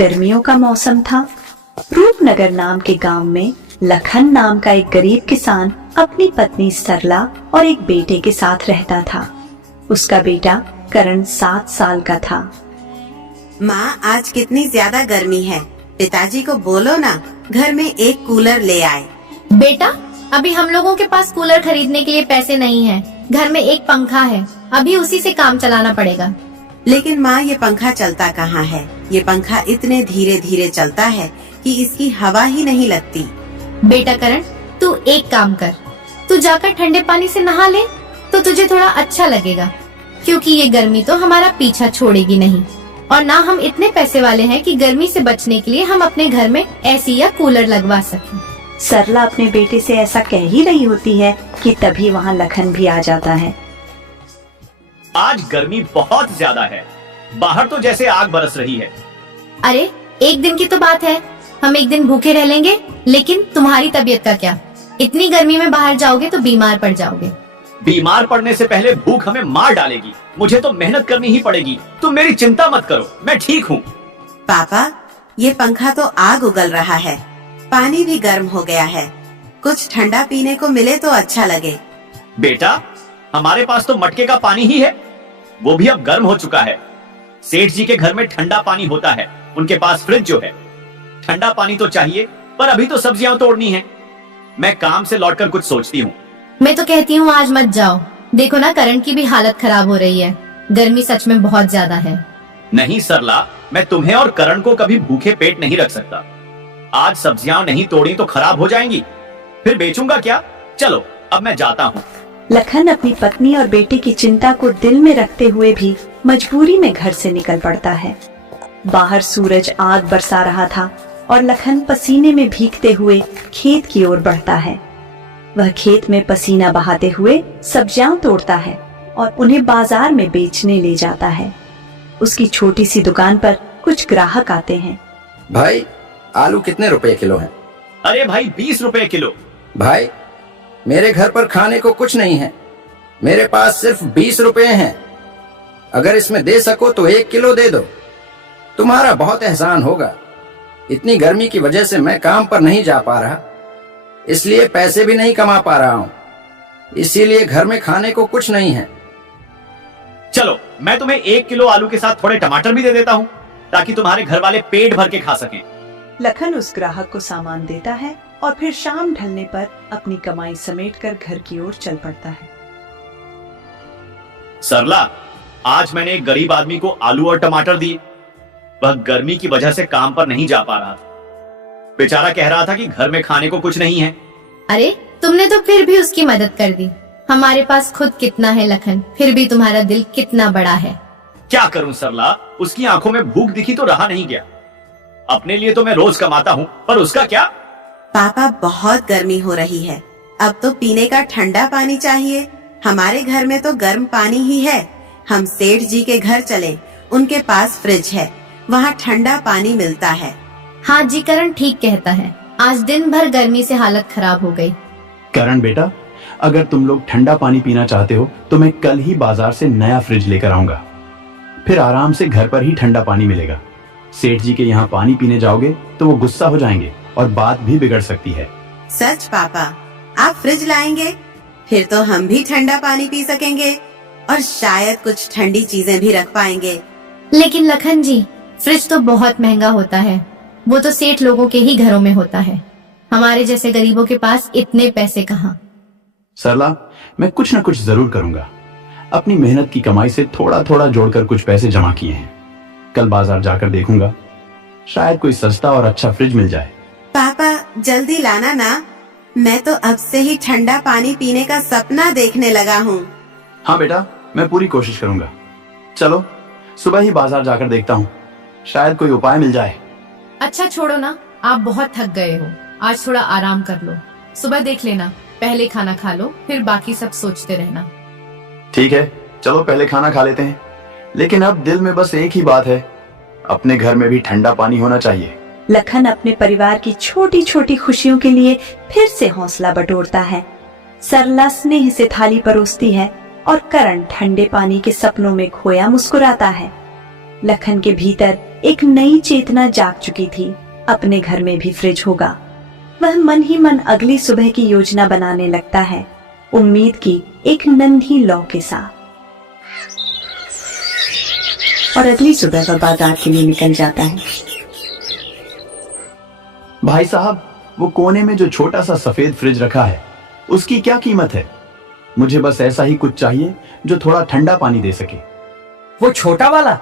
गर्मियों का मौसम था। रूपनगर नाम के गांव में लखन नाम का एक गरीब किसान अपनी पत्नी सरला और एक बेटे के साथ रहता था। उसका बेटा करण 7 साल का था। माँ, आज कितनी ज्यादा गर्मी है, पिताजी को बोलो ना घर में एक कूलर ले आए। बेटा, अभी हम लोगों के पास कूलर खरीदने के लिए पैसे नहीं हैं। घर में एक पंखा है, अभी उसी से काम चलाना पड़ेगा। लेकिन माँ, ये पंखा चलता कहाँ है? ये पंखा इतने धीरे धीरे चलता है कि इसकी हवा ही नहीं लगती। बेटा करण, तू एक काम कर, तू जाकर ठंडे पानी से नहा ले तो तुझे थोड़ा अच्छा लगेगा, क्योंकि ये गर्मी तो हमारा पीछा छोड़ेगी नहीं। और ना हम इतने पैसे वाले हैं कि गर्मी से बचने के लिए हम अपने घर में एसी या कूलर लगवा सकें। सरला अपने बेटे से ऐसा कह ही रही होती है कि तभी वहाँ लखन भी आ जाता है। आज गर्मी बहुत ज्यादा है, बाहर तो जैसे आग बरस रही है। अरे एक दिन की तो बात है, हम एक दिन भूखे रह लेंगे, लेकिन तुम्हारी तबीयत का क्या? इतनी गर्मी में बाहर जाओगे तो बीमार पड़ जाओगे। बीमार पड़ने से पहले भूख हमें मार डालेगी। मुझे तो मेहनत करनी ही पड़ेगी। तुम मेरी चिंता मत करो, मैं ठीक हूँ। पापा, ये पंखा तो आग उगल रहा है, पानी भी गर्म हो गया है। कुछ ठंडा पीने को मिले तो अच्छा लगे। बेटा, हमारे पास तो मटके का पानी ही है, वो भी अब गर्म हो चुका है। सेठ जी के घर में ठंडा पानी होता है, उनके पास फ्रिज जो है। ठंडा पानी तो चाहिए, पर अभी तो सब्जियां तोड़नी है। मैं काम से लौटकर कुछ सोचती हूँ। मैं तो कहती हूँ आज मत जाओ। देखो ना, करण की भी हालत खराब हो रही है। गर्मी सच में बहुत ज्यादा है। नहीं सरला, मैं तुम्हें और करण को कभी भूखे पेट नहीं रख सकता। आज सब्जियां नहीं तोड़ी तो खराब हो जाएंगी, फिर बेचूंगा क्या? चलो अब मैं जाता हूँ। लखन अपनी पत्नी और बेटे की चिंता को दिल में रखते हुए भी मजबूरी में घर से निकल पड़ता है। बाहर सूरज आग बरसा रहा था और लखन पसीने में भीगते हुए खेत की ओर बढ़ता है। वह खेत में पसीना बहाते हुए सब्जियां तोड़ता है और उन्हें बाजार में बेचने ले जाता है। उसकी छोटी सी दुकान पर कुछ ग्राहक आते हैं। भाई, आलू कितने रुपए किलो हैं? अरे भाई, 20 रुपए किलो। भाई, मेरे घर पर खाने को कुछ नहीं है, मेरे पास सिर्फ 20 रुपए हैं। अगर इसमें दे सको तो 1 किलो दे दो, तुम्हारा बहुत एहसान होगा। इतनी गर्मी की वजह से मैं काम पर नहीं जा पा रहा, इसलिए पैसे भी नहीं कमा पा रहा हूँ, इसीलिए घर में खाने को कुछ नहीं है। चलो, मैं तुम्हें 1 किलो आलू के साथ थोड़े टमाटर भी दे देता हूँ, ताकि तुम्हारे घर वाले पेट भर के खा सकें। लखन उस ग्राहक को सामान देता है और फिर शाम ढलने पर अपनी कमाई समेटकर घर की ओर चल पड़ता है। सरला, आज मैंने एक गरीब आदमी को आलू और टमाटर दिए। वह गर्मी की वजह से काम पर नहीं जा पा रहा था। बेचारा कह रहा था कि घर में खाने को कुछ नहीं है। अरे तुमने तो फिर भी उसकी मदद कर दी। हमारे पास खुद कितना है लखन, फिर भी तुम्हारा दिल कितना बड़ा है। क्या करूं सरला, उसकी आंखों में भूख दिखी तो रहा नहीं गया। अपने लिए तो मैं रोज कमाता हूँ, पर उसका क्या? पापा, बहुत गर्मी हो रही है, अब तो पीने का ठंडा पानी चाहिए। हमारे घर में तो गर्म पानी ही है। हम सेठ जी के घर चले, उनके पास फ्रिज है, वहाँ ठंडा पानी मिलता है। हाँ जी, करण ठीक कहता है। आज दिन भर गर्मी से हालत खराब हो गई। करण बेटा, अगर तुम लोग ठंडा पानी पीना चाहते हो तो मैं कल ही बाजार से नया फ्रिज लेकर आऊंगा, फिर आराम से घर पर ही ठंडा पानी मिलेगा। सेठ जी के यहाँ पानी पीने जाओगे तो वो गुस्सा हो जाएंगे और बात भी बिगड़ सकती है। सच पापा, आप फ्रिज लाएंगे? फिर तो हम भी ठंडा पानी पी सकेंगे और शायद कुछ ठंडी चीजें भी रख पाएंगे। लेकिन लखन जी, फ्रिज तो बहुत महंगा होता है, वो तो सेठ लोगों के ही घरों में होता है। हमारे जैसे गरीबों के पास इतने पैसे कहाँ। सरला, मैं कुछ न कुछ जरूर करूंगा। अपनी मेहनत की कमाई से थोड़ा थोड़ा जोड़कर कुछ पैसे जमा किए हैं। कल बाजार जाकर देखूंगा, शायद कोई सस्ता और अच्छा फ्रिज मिल जाए। पापा, जल्दी लाना ना, मैं तो अब से ही ठंडा पानी पीने का सपना देखने लगा हूँ। हाँ बेटा, मैं पूरी कोशिश करूंगा। चलो सुबह ही बाजार जाकर देखता हूँ, शायद कोई उपाय मिल जाए। अच्छा छोड़ो ना, आप बहुत थक गए हो, आज थोड़ा आराम कर लो। सुबह देख लेना, पहले खाना खा लो, फिर बाकी सब सोचते रहना। ठीक है, चलो पहले खाना खा लेते हैं। लेकिन अब दिल में बस एक ही बात है, अपने घर में भी ठंडा पानी होना चाहिए। लखन अपने परिवार की छोटी छोटी खुशियों के लिए फिर से हौसला बटोरता है। सरला स्नेह से थाली परोसती है और करण ठंडे पानी के सपनों में खोया मुस्कुराता है। लखन के भीतर एक नई चेतना जाग चुकी थी। अपने घर में भी फ्रिज होगा। वह मन ही मन अगली सुबह की योजना बनाने लगता है, उम्मीद की एक नन्ही लौ के साथ। और अगली सुबह वह बाजार के लिए निकल जाता है। भाई साहब, वो कोने में जो छोटा सा सफेद फ्रिज रखा है, उसकी क्या कीमत है? मुझे बस ऐसा ही कुछ चाहिए जो थोड़ा ठंडा पानी दे सके। वो छोटा वाला?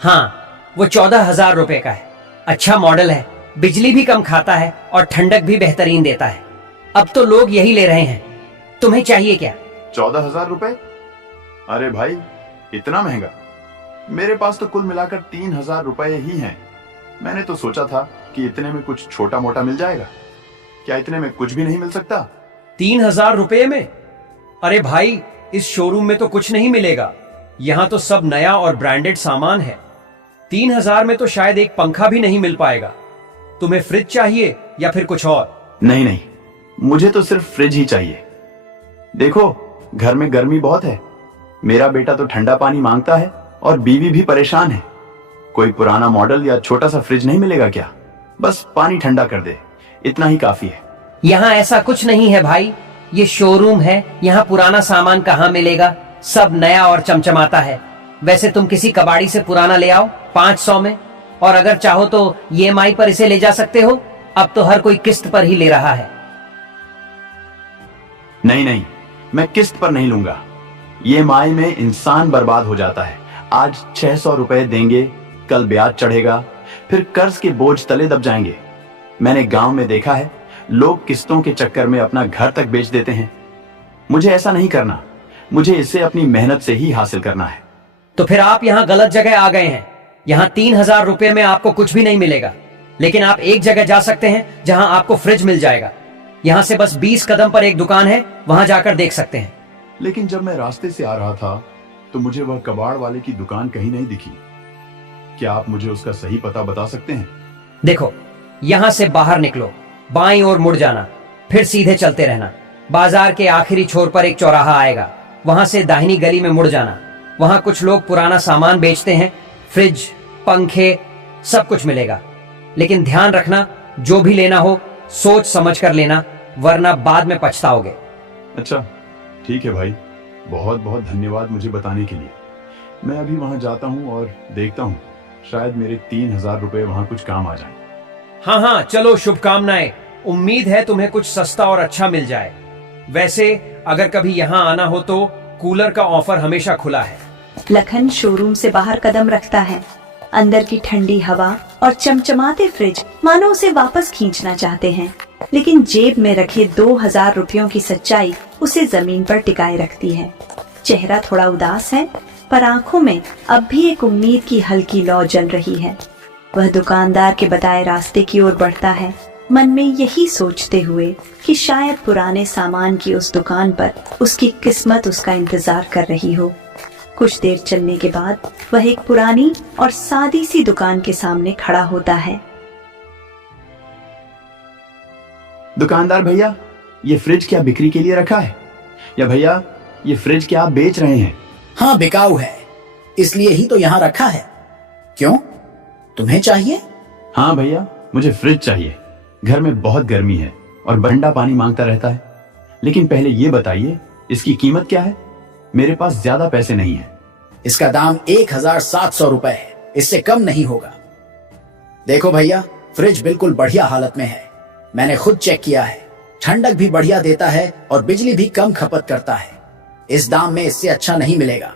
हाँ, वो 14,000 रुपए का है। अच्छा मॉडल है, बिजली भी कम खाता है और ठंडक भी बेहतरीन देता है। अब तो लोग यही ले रहे हैं। तुम्हें चाहिए क्या? 14,000 रुपए? अरे भाई, इतना महंगा? मेरे पास तो कुल मिलाकर 3,000 रुपए ही हैं। मैंने तो सोचा था कि इतने में कुछ छोटा मोटा मिल जाएगा। क्या इतने में कुछ भी नहीं मिल सकता? 3,000 रुपए में? अरे भाई, इस शोरूम में तो कुछ नहीं मिलेगा। यहाँ तो सब नया और ब्रांडेड सामान है। 3,000 में तो शायद एक पंखा भी नहीं मिल पाएगा। तुम्हें फ्रिज चाहिए या फिर कुछ और? नहीं नहीं, मुझे तो सिर्फ फ्रिज ही चाहिए। देखो, घर में गर्मी बहुत है। मेरा बेटा तो ठंडा पानी मांगता है और बीवी भी परेशान है। कोई पुराना मॉडल या छोटा सा फ्रिज नहीं मिलेगा क्या? बस पानी ठंडा कर दे, इतना ही काफी है। यहाँ ऐसा कुछ नहीं है भाई, ये शोरूम है। यहाँ पुराना सामान कहाँ मिलेगा? सब नया और चमचमाता है। वैसे तुम किसी कबाड़ी से पुराना ले आओ 500 में, और अगर चाहो तो EMI पर इसे ले जा सकते हो। अब तो हर कोई किस्त पर ही ले रहा है। नहीं नहीं, मैं किस्त पर नहीं लूंगा। EMI में इंसान बर्बाद हो जाता है। आज 600 रुपए देंगे, कल ब्याज चढ़ेगा, फिर कर्ज के बोझ तले दब जाएंगे। मैंने गांव में देखा है, लोग किस्तों के चक्कर में अपना घर तक बेच देते हैं। मुझे ऐसा नहीं करना। मुझे इसे अपनी मेहनत से ही हासिल करना है। तो फिर आप यहाँ गलत जगह आ गए हैं। यहाँ 3,000 रुपए में आपको कुछ भी नहीं मिलेगा। लेकिन आप एक जगह जा सकते हैं जहां आपको फ्रिज मिल जाएगा। यहाँ से बस 20 कदम पर एक दुकान है, वहां जाकर देख सकते हैं। लेकिन जब मैं रास्ते से आ रहा था तो मुझे वह कबाड़ वाले की दुकान कहीं नहीं दिखी। क्या आप मुझे उसका सही पता बता सकते हैं? देखो, यहाँ से बाहर निकलो, बाईं ओर मुड़ जाना, फिर सीधे चलते रहना। बाजार के आखिरी छोर पर एक चौराहा आएगा, वहां से दाहिनी गली में मुड़ जाना। वहां कुछ लोग पुराना सामान बेचते हैं, फ्रिज, पंखे, सब कुछ मिलेगा। लेकिन ध्यान रखना, जो भी लेना हो सोच समझ कर लेना, वरना बाद में पछताओगे। अच्छा, ठीक है भाई, बहुत बहुत धन्यवाद मुझे बताने के लिए। मैं अभी वहां जाता हूं और देखता हूं, शायद मेरे 3,000 रुपए वहां कुछ काम आ जाएं। हाँ हाँ, चलो, शुभकामनाएं। उम्मीद है तुम्हें कुछ सस्ता और अच्छा मिल जाए। वैसे अगर कभी यहाँ आना हो तो कूलर का ऑफर हमेशा खुला है। लखन शोरूम से बाहर कदम रखता है। अंदर की ठंडी हवा और चमचमाते फ्रिज मानो उसे वापस खींचना चाहते हैं, लेकिन जेब में रखे 2,000 रुपयों की सच्चाई उसे जमीन पर टिकाए रखती है। चेहरा थोड़ा उदास है, पर आंखों में अब भी एक उम्मीद की हल्की लौ जल रही है। वह दुकानदार के बताए रास्ते की ओर बढ़ता है, मन में यही सोचते हुए कि शायद पुराने सामान की उस दुकान पर उसकी किस्मत उसका इंतजार कर रही हो। कुछ देर चलने के बाद वह एक पुरानी और सादी सी दुकान के सामने खड़ा होता है। दुकानदार भैया, ये फ्रिज क्या बिक्री के लिए रखा है? या भैया, ये फ्रिज क्या आप बेच रहे हैं? हाँ, बिकाऊ है, इसलिए ही तो यहाँ रखा है। क्यों, तुम्हें चाहिए? हाँ भैया, मुझे फ्रिज चाहिए। घर में बहुत गर्मी है और ठंडा पानी मांगता रहता है। लेकिन पहले ये बताइए, इसकी कीमत क्या है? मेरे पास ज्यादा पैसे नहीं है। इसका दाम 1,700 रुपए है, इससे कम नहीं होगा। देखो भैया, फ्रिज बिल्कुल बढ़िया हालत में है। मैंने खुद चेक किया है, ठंडक भी बढ़िया देता है और बिजली भी कम खपत करता है। इस दाम में इससे अच्छा नहीं मिलेगा।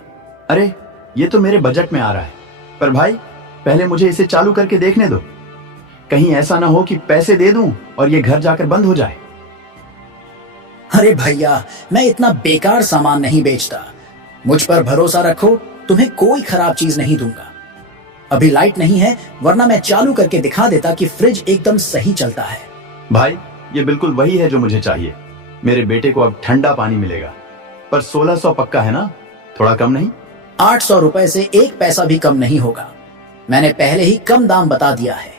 अरे, ये तो मेरे बजट में आ रहा है। पर भाई, पहले मुझे इसे चालू करके देखने दो। कहीं ऐसा ना हो कि पैसे दे दूं और ये घर जाकर बंद हो जाए। अरे भैया, मैं इतना बेकार सामान नहीं बेचता। मुझ पर भरोसा रखो, तुम्हें कोई खराब चीज नहीं दूंगा। अभी लाइट नहीं है, वरना मैं चालू करके दिखा देता कि फ्रिज एकदम सही चलता है। भाई, ये बिल्कुल वही है जो मुझे चाहिए। मेरे बेटे को अब ठंडा पानी मिलेगा। पर 1,600 पक्का है ना? थोड़ा कम नहीं? 800 रुपए से एक पैसा भी कम नहीं होगा। मैंने पहले ही कम दाम बता दिया है।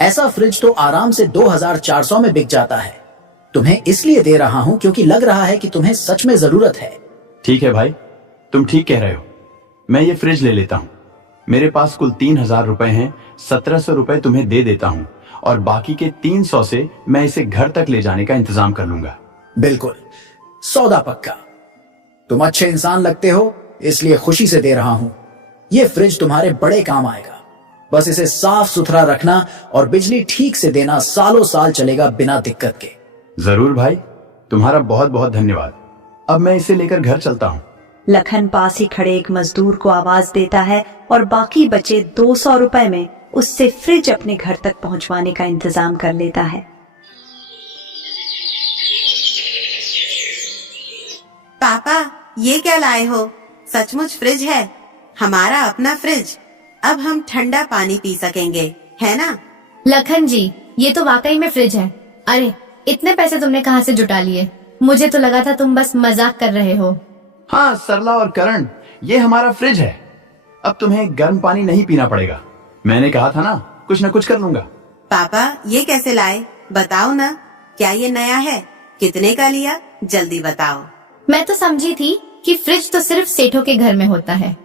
ऐसा फ्रिज तो आराम से 2,400 में बिक जाता है। तुम्हें इसलिए दे रहा हूं क्योंकि लग रहा है कि तुम्हें सच में जरूरत है। ठीक है भाई, तुम ठीक कह रहे हो। मैं ये फ्रिज ले लेता हूँ। मेरे पास कुल 3,000 रुपए हैं। 1,700 रुपए तुम्हें दे देता हूँ और बाकी के 300 से मैं इसे घर तक ले जाने का इंतजाम कर लूंगा। बिल्कुल, सौदा पक्का। तुम अच्छे इंसान लगते हो, इसलिए खुशी से दे रहा हूं। ये फ्रिज तुम्हारे बड़े काम आएगा। बस इसे साफ सुथरा रखना और बिजली ठीक से देना, सालों साल चलेगा बिना दिक्कत के। जरूर भाई, तुम्हारा बहुत बहुत धन्यवाद। अब मैं इसे लेकर घर चलता हूँ। लखन पास ही खड़े एक मजदूर को आवाज देता है और बाकी बचे 200 रुपए में उससे फ्रिज अपने घर तक पहुंचवाने का इंतजाम कर लेता है। पापा, ये क्या लाए हो? सचमुच फ्रिज है, हमारा अपना फ्रिज। अब हम ठंडा पानी पी सकेंगे, है ना? लखन जी, ये तो वाकई में फ्रिज है। अरे, इतने पैसे तुमने कहाँ से जुटा लिए? मुझे तो लगा था तुम बस मजाक कर रहे हो। हाँ सरला और करण, ये हमारा फ्रिज है। अब तुम्हें गर्म पानी नहीं पीना पड़ेगा। मैंने कहा था ना, कुछ न कुछ कर लूंगा। पापा, ये कैसे लाए? बताओ ना, क्या ये नया है? कितने का लिया? जल्दी बताओ। मैं तो समझी थी कि फ्रिज तो सिर्फ सेठों के घर में होता है।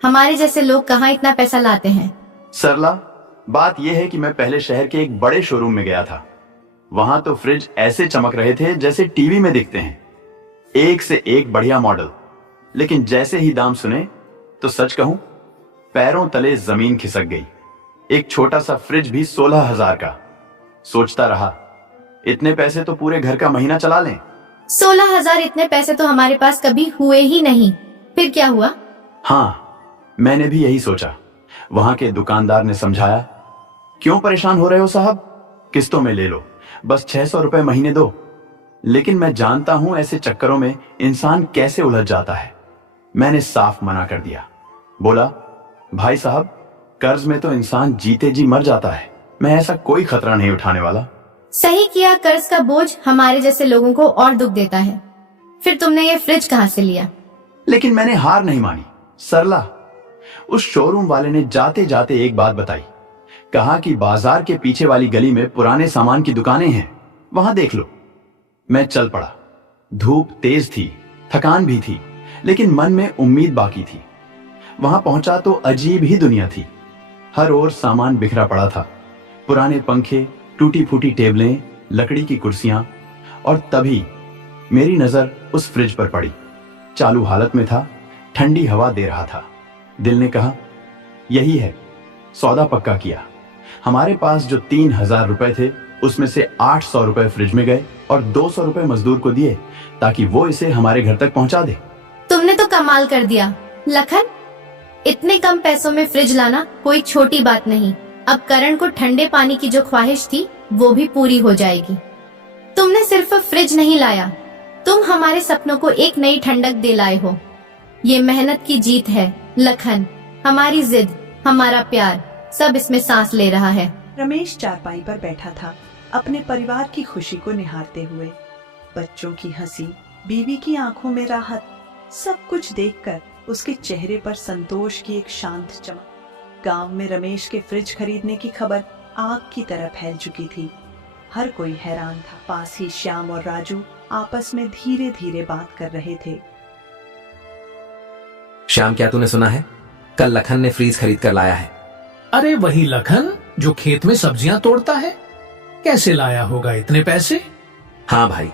हमारे जैसे लोग कहाँ इतना पैसा लाते हैं। सरला, बात यह है कि मैं पहले शहर के एक बड़े शोरूम में गया था। वहां तो फ्रिज ऐसे चमक रहे थे जैसे टीवी में दिखते हैं, एक से एक बढ़िया मॉडल। लेकिन जैसे ही दाम सुने तो सच कहूं, पैरों तले जमीन खिसक गई। एक छोटा सा फ्रिज भी 16,000 का। सोचता रहा, इतने पैसे तो पूरे घर का महीना चला लें। 16,000 इतने पैसे तो हमारे पास कभी हुए ही नहीं। फिर क्या हुआ? हाँ, मैंने भी यही सोचा। वहां के दुकानदार ने समझाया, क्यों परेशान हो रहे हो साहब, किस्तों में ले लो, बस 600 रुपए महीने दो। लेकिन मैं जानता हूं ऐसे चक्करों में इंसान कैसे उलझ जाता है। मैंने साफ मना कर दिया। बोला, भाई साहब, कर्ज में तो इंसान जीते जी मर जाता है। मैं ऐसा कोई खतरा नहीं उठाने वाला। सही किया, कर्ज का बोझ हमारे जैसे लोगों को और दुख देता है। फिर तुमने ये फ्रिज कहाँ से लिया? लेकिन मैंने हार नहीं मानी। सरला, उस शोरूम वाले ने जाते जाते एक बात बताई। कहा कि बाजार के पीछे वाली गली में पुराने सामान की दुकानें हैं, वहां देख लो। मैं चल पड़ा। धूप तेज थी, थकान भी थी, लेकिन मन में उम्मीद बाकी थी। वहां पहुंचा तो अजीब ही दुनिया थी। हर ओर सामान बिखरा पड़ा था, पुराने पंखे, टूटी फूटी टेबलें, लकड़ी की कुर्सियां। और तभी मेरी नजर उस फ्रिज पर पड़ी। चालू हालत में था, ठंडी हवा दे रहा था। दिल ने कहा, यही है। सौदा पक्का किया। हमारे पास जो 3,000 रुपए थे, उसमें से 800 रुपए फ्रिज में गए और 200 रुपए मजदूर को दिए ताकि वो इसे हमारे घर तक पहुंचा दे। तुमने तो कमाल कर दिया लखन। इतने कम पैसों में फ्रिज लाना कोई छोटी बात नहीं। अब करण को ठंडे पानी की जो ख्वाहिश थी वो भी पूरी हो जाएगी। तुमने सिर्फ फ्रिज नहीं लाया, तुम हमारे सपनों को एक नई ठंडक दे लाए हो। ये मेहनत की जीत है लखन। हमारी जिद, हमारा प्यार, सब इसमें सांस ले रहा है। रमेश चारपाई पर बैठा था, अपने परिवार की खुशी को निहारते हुए। बच्चों की हंसी, बीवी की आंखों में राहत, सब कुछ देखकर उसके चेहरे पर संतोष की एक शांत चमक। गांव में रमेश के फ्रिज खरीदने की खबर आग की तरह फैल चुकी थी। हर कोई हैरान था। पास ही श्याम और राजू आपस में धीरे धीरे बात कर रहे थे। श्याम, क्या तूने सुना है? कल लखन ने फ्रीज खरीद कर लाया है। अरे वही लखन जो खेत में सब्जियां तोड़ता है? कैसे लाया होगा इतने पैसे? हाँ भाई,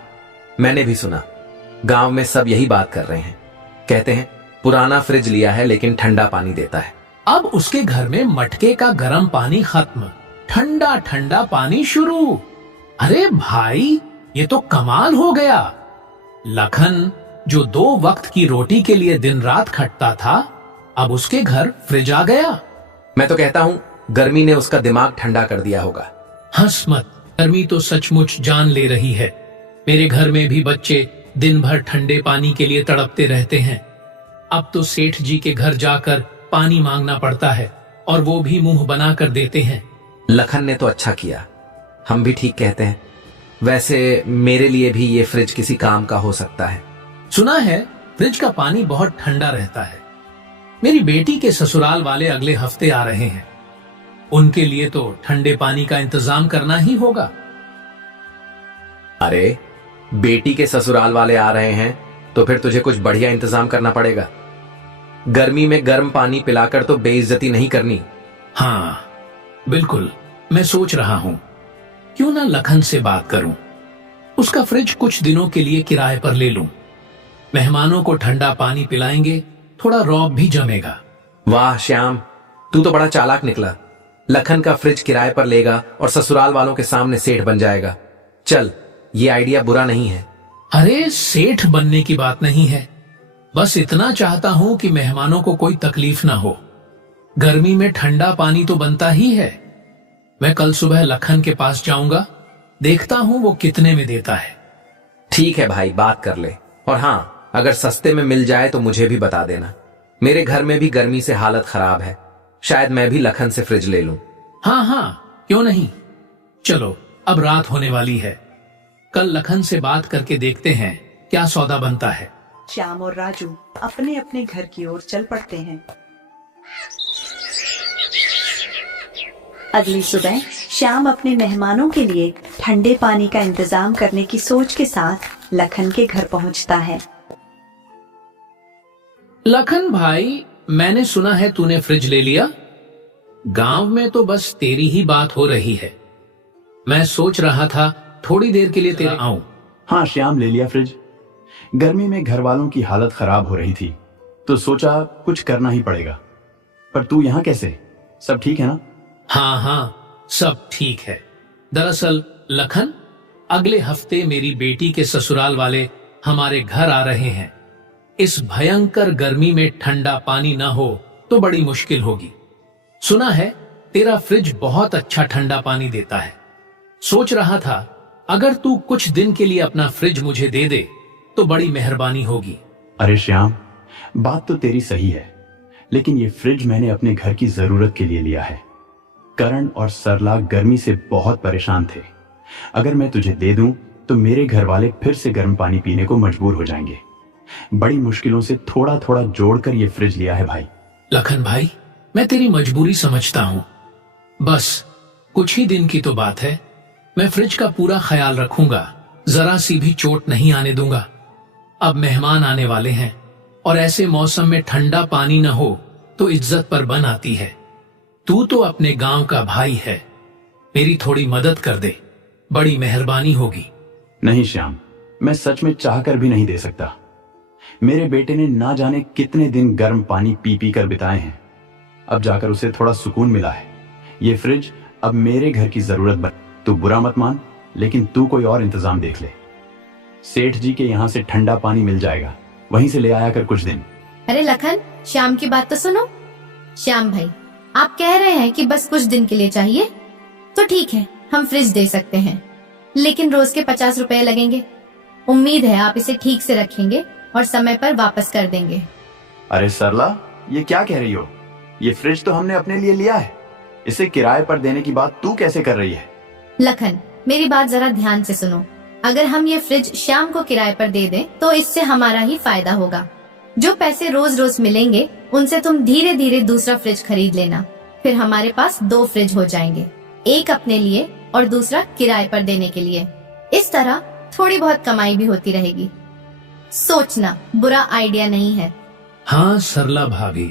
मैंने भी सुना। गांव में सब यही बात कर रहे हैं। कहते हैं पुराना फ्रिज लिया है लेकिन ठंडा पानी देता है। अब उसके घर में मटके का गर्म पानी खत्म, ठंडा ठंडा पानी शुरू। अरे भाई, ये तो कमाल हो गया। लखन जो 2 वक्त की रोटी के लिए दिन रात खटता था, अब उसके घर फ्रिज आ गया। मैं तो कहता हूँ गर्मी ने उसका दिमाग ठंडा कर दिया होगा। हंस मत, गर्मी तो सचमुच जान ले रही है। मेरे घर में भी बच्चे दिन भर ठंडे पानी के लिए तड़पते रहते हैं। अब तो सेठ जी के घर जाकर पानी मांगना पड़ता है और वो भी मुंह बना कर देते हैं। लखन ने तो अच्छा किया, हम भी ठीक कहते हैं। वैसे मेरे लिए भी ये फ्रिज किसी काम का हो सकता है। सुना है फ्रिज का पानी बहुत ठंडा रहता है। मेरी बेटी के ससुराल वाले अगले हफ्ते आ रहे हैं, उनके लिए तो ठंडे पानी का इंतजाम करना ही होगा। अरे बेटी के ससुराल वाले आ रहे हैं तो फिर तुझे कुछ बढ़िया इंतजाम करना पड़ेगा। गर्मी में गर्म पानी पिलाकर तो बेइज्जती नहीं करनी। हाँ बिल्कुल, मैं सोच रहा हूँ क्यों ना लखन से बात करूं, उसका फ्रिज कुछ दिनों के लिए किराए पर ले लूं। मेहमानों को ठंडा पानी पिलाएंगे, थोड़ा रौब भी जमेगा। वाह श्याम, तू तो बड़ा चालाक निकला। लखन का फ्रिज किराए पर लेगा और ससुराल वालों के सामने सेठ बन जाएगा। चल, ये आइडिया बुरा नहीं है। अरे सेठ बनने की बात नहीं है, बस इतना चाहता हूं कि मेहमानों को कोई तकलीफ ना हो। गर्मी में ठंडा पानी तो बनता ही है। मैं कल सुबह लखन के पास जाऊंगा, देखता हूं वो कितने में देता है। ठीक है भाई, बात कर ले। और हाँ, अगर सस्ते में मिल जाए तो मुझे भी बता देना। मेरे घर में भी गर्मी से हालत खराब है, शायद मैं भी लखन से फ्रिज ले लूं। हाँ हाँ, क्यों नहीं। चलो, अब रात होने वाली है, कल लखन से बात करके देखते हैं क्या सौदा बनता है। श्याम और राजू अपने अपने घर की ओर चल पड़ते हैं। अगली सुबह श्याम अपने मेहमानों के लिए ठंडे पानी का इंतजाम करने की सोच के साथ लखन के घर पहुंचता है। लखन भाई, मैंने सुना है तूने फ्रिज ले लिया। गांव में तो बस तेरी ही बात हो रही है। मैं सोच रहा था थोड़ी देर के लिए तेरा आऊं। हाँ श्याम, ले लिया फ्रिज। गर्मी में घर वालों की हालत खराब हो रही थी तो सोचा कुछ करना ही पड़ेगा। पर तू यहाँ कैसे? सब ठीक है ना? हाँ हाँ, सब ठीक है। दरअसल लखन, अगले हफ्ते मेरी बेटी के ससुराल वाले हमारे घर आ रहे हैं। इस भयंकर गर्मी में ठंडा पानी ना हो तो बड़ी मुश्किल होगी। सुना है तेरा फ्रिज बहुत अच्छा ठंडा पानी देता है। सोच रहा था अगर तू कुछ दिन के लिए अपना फ्रिज मुझे दे दे तो बड़ी मेहरबानी होगी। अरे श्याम, बात तो तेरी सही है, लेकिन ये फ्रिज मैंने अपने घर की जरूरत के लिए लिया है। करण और सरला गर्मी से बहुत परेशान थे। अगर मैं तुझे दे दूं तो मेरे घर वाले फिर से गर्म पानी पीने को मजबूर हो जाएंगे। बड़ी मुश्किलों से थोड़ा थोड़ा जोड़कर ये फ्रिज लिया है भाई। लखन भाई, मैं तेरी मजबूरी समझता हूँ, बस कुछ ही दिन की तो बात है। मैं फ्रिज का पूरा ख्याल रखूंगा, जरा सी भी चोट नहीं आने दूंगा। अब मेहमान आने वाले हैं और ऐसे मौसम में ठंडा पानी न हो तो इज्जत पर बन आती है। तू तो अपने गांव का भाई है, मेरी थोड़ी मदद कर दे, बड़ी मेहरबानी होगी। नहीं श्याम, मैं सच में चाहकर भी नहीं दे सकता। मेरे बेटे ने ना जाने कितने दिन गर्म पानी पी पी कर बिताए हैं। अब जाकर उसे थोड़ा सुकून मिला है। ये फ्रिज अब मेरे घर की जरूरत बन। तू बुरा मत मान, लेकिन तू कोई और इंतजाम देख ले। सेठ जी के यहाँ से ठंडा पानी मिल जाएगा, वहीं से ले आया कर कुछ दिन। अरे लखन, श्याम की बात तो सुनो। श्याम भाई, आप कह रहे हैं कि बस कुछ दिन के लिए चाहिए, तो ठीक है, हम फ्रिज दे सकते हैं, लेकिन रोज के 50 रुपए लगेंगे। उम्मीद है आप इसे ठीक से रखेंगे और समय पर वापस कर देंगे। अरे सरला, ये क्या कह रही हो? ये फ्रिज तो हमने अपने लिए लिया है, इसे किराए पर देने की बात तू कैसे कर रही है? लखन, मेरी बात जरा ध्यान से सुनो। अगर हम ये फ्रिज श्याम को किराए पर दे दें तो इससे हमारा ही फायदा होगा। जो पैसे रोज रोज मिलेंगे उनसे तुम धीरे धीरे दूसरा फ्रिज खरीद लेना। फिर हमारे पास 2 फ्रिज हो जाएंगे, एक अपने लिए और दूसरा किराए पर देने के लिए। इस तरह थोड़ी बहुत कमाई भी होती रहेगी। सोचना, बुरा आइडिया नहीं है। हाँ सरला भाभी,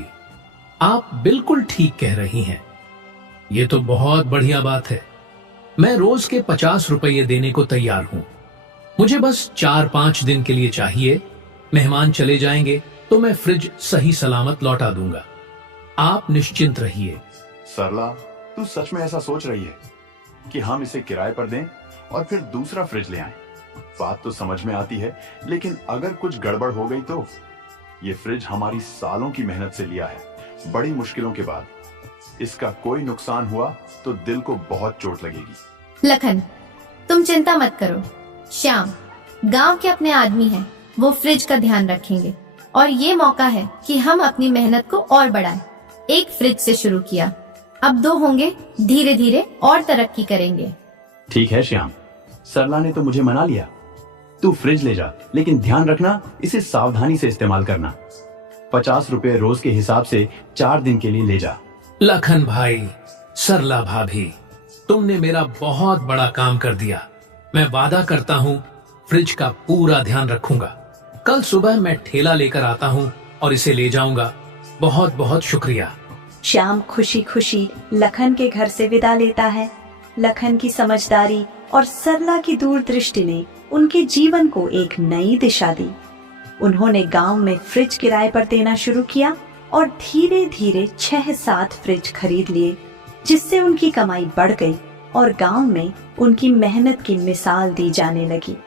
आप बिल्कुल ठीक कह रही हैं। ये तो बहुत बढ़िया बात है। मैं रोज के 50 रुपये देने को तैयार हूँ। मुझे बस 4-5 दिन के लिए चाहिए। मेहमान चले जाएंगे तो मैं फ्रिज सही सलामत लौटा दूंगा। आप निश्चिंत रहिए। सरला, तू सच में ऐसा सोच रही है कि हम इसे किराए पर दें और फिर दूसरा फ्रिज ले आएं? बात तो समझ में आती है, लेकिन अगर कुछ गड़बड़ हो गई तो? ये फ्रिज हमारी सालों की मेहनत से लिया है, बड़ी मुश्किलों के बाद। इसका कोई नुकसान हुआ तो दिल को बहुत चोट लगेगी। लखन, तुम चिंता मत करो। श्याम गांव के अपने आदमी हैं, वो फ्रिज का ध्यान रखेंगे और ये मौका है कि हम अपनी मेहनत को और बढ़ाएं। एक फ्रिज से शुरू किया, अब 2 होंगे, धीरे धीरे और तरक्की करेंगे। ठीक है श्याम, सरला ने तो मुझे मना लिया। तू फ्रिज ले जा, लेकिन ध्यान रखना इसे सावधानी से इस्तेमाल करना। 50 रुपए रोज के हिसाब से 4 दिन के लिए ले जा। लखन भाई, सरला भाभी, तुमने मेरा बहुत बड़ा काम कर दिया। मैं वादा करता हूँ फ्रिज का पूरा ध्यान रखूंगा। कल सुबह मैं ठेला लेकर आता हूँ और इसे ले जाऊंगा। बहुत बहुत शुक्रिया। श्याम खुशी खुशी लखन के घर से विदा लेता है। लखन की समझदारी और सरला की दूरदृष्टि ने उनके जीवन को एक नई दिशा दी। उन्होंने गांव में फ्रिज किराए पर देना शुरू किया और धीरे धीरे 6-7 फ्रिज खरीद लिए, जिससे उनकी कमाई बढ़ गई और गांव में उनकी मेहनत की मिसाल दी जाने लगी।